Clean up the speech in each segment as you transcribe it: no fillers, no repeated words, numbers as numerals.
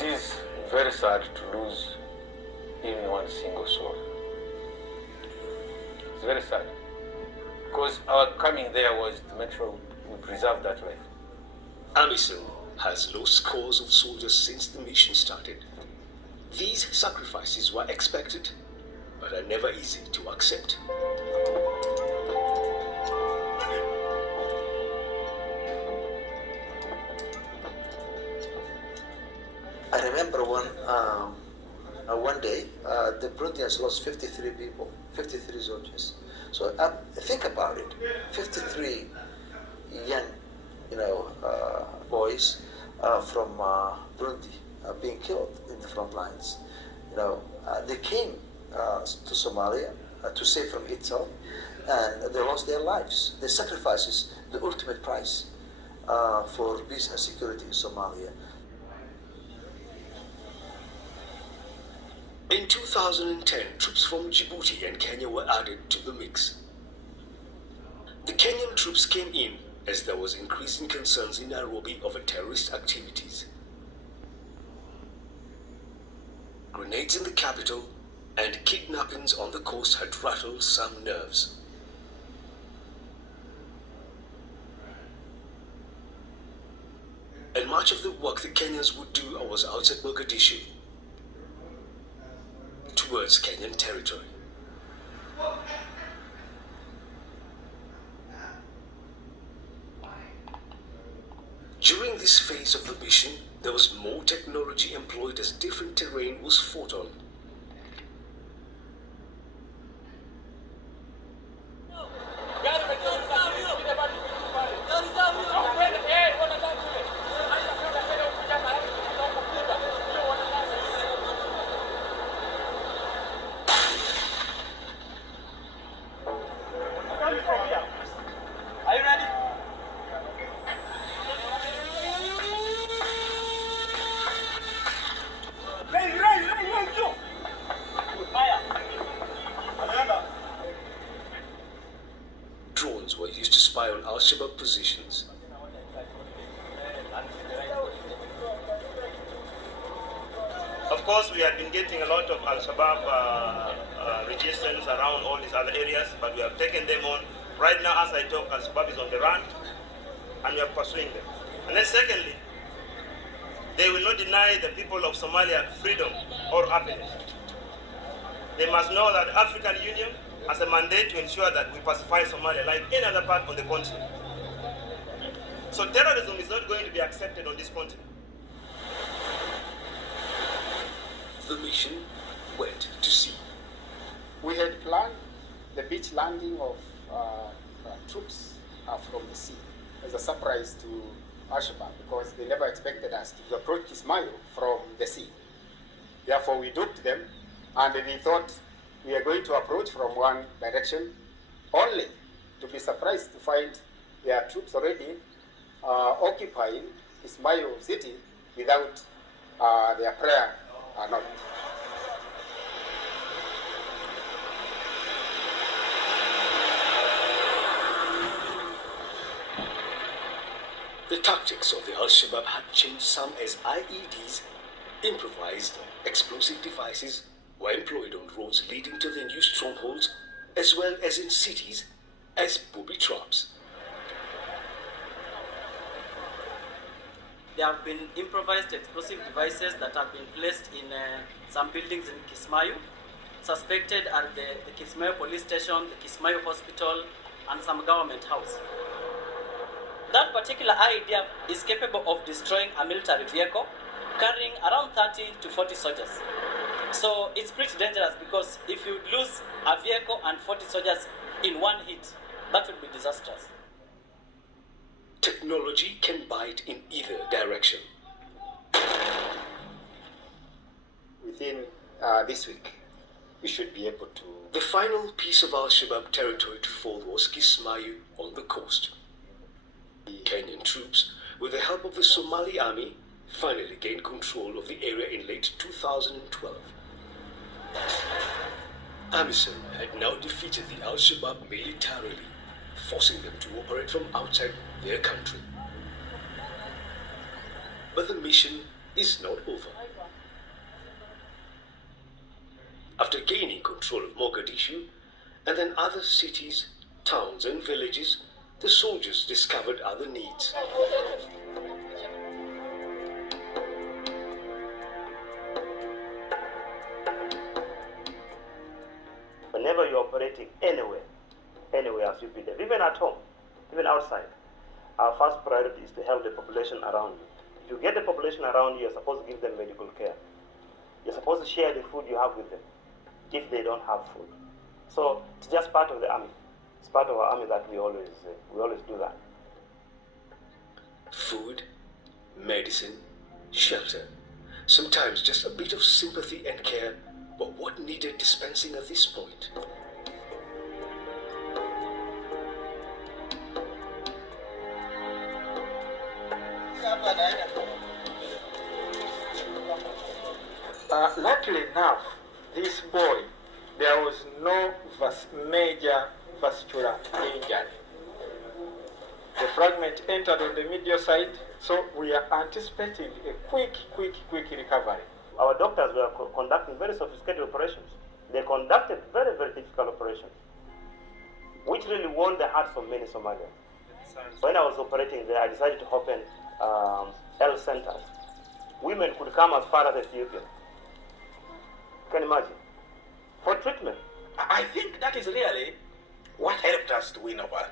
It is very sad to lose even one single soul. It's very sad. Because our coming there was to make sure we preserve that life. Amison has lost scores of soldiers since the mission started. These sacrifices were expected, but are never easy to accept. I remember one day, the Burundians lost 53 people, 53 soldiers. So think about it, 53 young, boys from Burundi being killed in the front lines. They came to Somalia to save from itself, and they lost their lives. Their sacrifices, the ultimate price for peace and security in Somalia. In 2010, troops from Djibouti and Kenya were added to the mix. The Kenyan troops came in as there was increasing concerns in Nairobi over terrorist activities. Grenades in the capital and kidnappings on the coast had rattled some nerves. And much of the work the Kenyans would do was outside Mogadishu, towards Kenyan territory. During this phase of the mission, there was more technology employed as different terrain was fought on. Are you ready? Drones were used to spy on Al-Shabaab positions. Of course, we have been getting a lot of Al-Shabaab resistance around all these other areas, but we have taken them on. Right now, as I talk, Al-Shabaab is on the run, and we are pursuing them. And then secondly, they will not deny the people of Somalia freedom or happiness. They must know that the African Union has a mandate to ensure that we pacify Somalia like any other part of the continent. So terrorism is not going to be accepted on this continent. The mission went to sea. We had planned the beach landing of troops from the sea as a surprise to Al-Shabaab, because they never expected us to approach Kismayo from the sea. Therefore, we duped them, and they thought we are going to approach from one direction, only to be surprised to find their troops already occupying Kismayo city without their prayer or not. The tactics of the Al-Shabaab had changed some, as IEDs, improvised explosive devices, were employed on roads leading to their new strongholds, as well as in cities as booby traps. There have been improvised explosive devices that have been placed in some buildings in Kismayo. Suspected are the Kismayo police station, the Kismayo hospital, and some government house. That particular idea is capable of destroying a military vehicle carrying around 30 to 40 soldiers. So it's pretty dangerous, because if you lose a vehicle and 40 soldiers in one hit, that would be disastrous. Technology can bite in either direction. Within this week, we should be able to... The final piece of Al-Shabaab territory to fall was Kismayo on the coast. Kenyan troops, with the help of the Somali army, finally gained control of the area in late 2012. Amison had now defeated the Al-Shabaab militarily, forcing them to operate from outside their country. But the mission is not over. After gaining control of Mogadishu and then other cities, towns and villages, the soldiers discovered other needs. Whenever you're operating anywhere as UPDF, even at home, even outside, our first priority is to help the population around you. If you get the population around you, you're supposed to give them medical care. You're supposed to share the food you have with them if they don't have food. So it's just part of the army. It's part of our army that we always do that. Food, medicine, shelter. Sometimes just a bit of sympathy and care, but what needed dispensing at this point? Luckily enough, this boy, there was no major vascular injury. The fragment entered on the medial side, so we are anticipating a quick recovery. Our doctors were conducting very sophisticated operations. They conducted very difficult operations, which really won the hearts of many Somalians. When I was operating there, I decided to open health centers. Women could come as far as Ethiopia. You can imagine. For treatment. I think that is really what helped us to win over,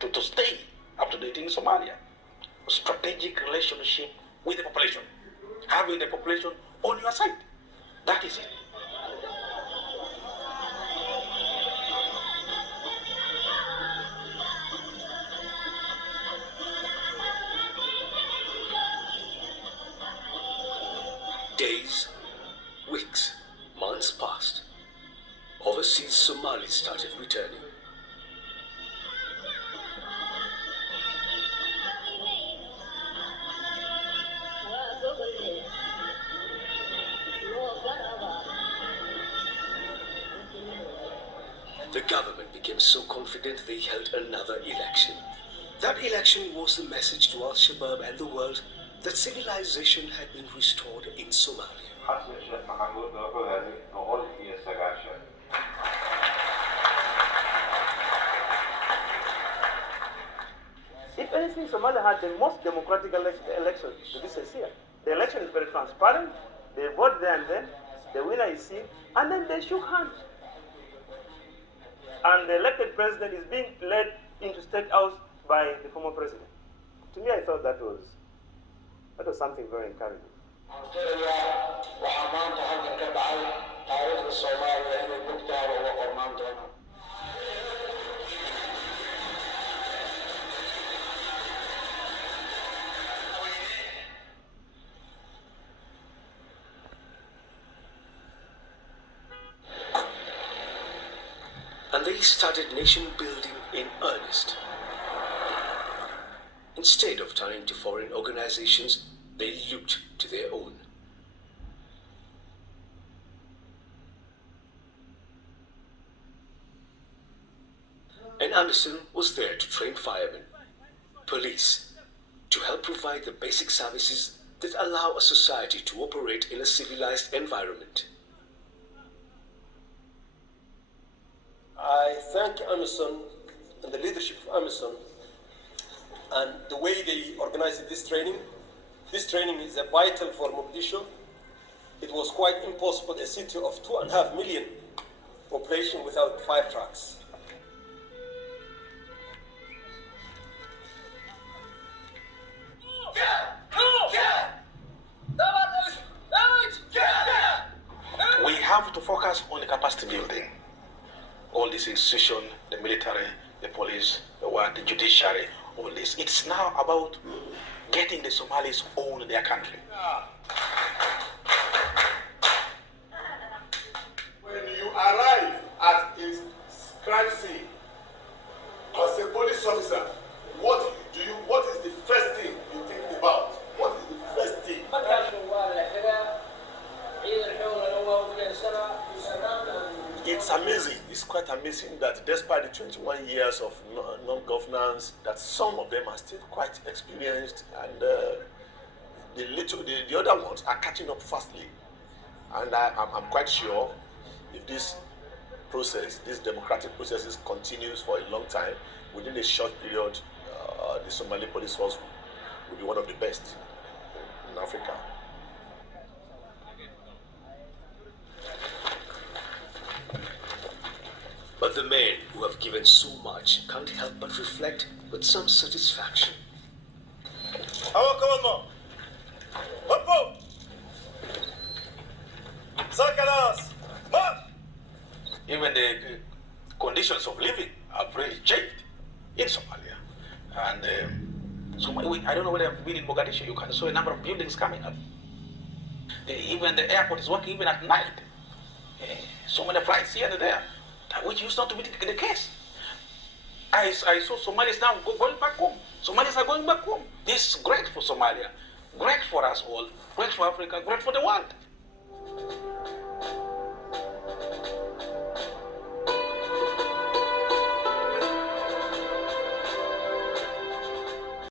to stay up to date in Somalia. A strategic relationship with the population. Having the population on your side. That is it. Days, weeks, months passed. Overseas Somalis started returning. The government became so confident they held another election. That election was the message to Al-Shabaab and the world that civilization had been restored in Somalia. If anything, Somalia had the most democratic election to be sincere. The election is very transparent. They vote there and then. The winner is seen, and then they shook hands. And the elected president is being led into State House by the former president. To me, I thought that was something very encouraging. And they started nation building in earnest. Instead of turning to foreign organizations, they looked to their own. And Amison was there to train firemen, police, to help provide the basic services that allow a society to operate in a civilized environment. I thank Amison and the leadership of Amison and the way they organized this training. This training is vital for Mogadishu. It was quite impossible, a city of 2.5 million population without fire trucks. We have to focus on the capacity building. All these institutions, the military, the police, the judiciary, all this. It's now about getting the Somalis own their country. When you arrive at a crime scene as a police officer, what is the first thing you think about? What is the first thing? It's amazing. It's quite amazing that despite the 21 years of non-governance, that some of them are still quite experienced, and the other ones are catching up fastly. And I'm quite sure if this process, this democratic process continues for a long time, within a short period, the Somali police force will be one of the best in Africa. But the men who have given so much can't help but reflect with some satisfaction. Our commandment. Hoppo! Zakaras! March! Even the conditions of living have really changed in Somalia. And I don't know whether you've been in Mogadishu, you can see a number of buildings coming up. Even the airport is working even at night. So many flights here and there, which used not to be the case. I saw Somalis now going back home. Somalis are going back home. This is great for Somalia, great for us all, great for Africa, great for the world.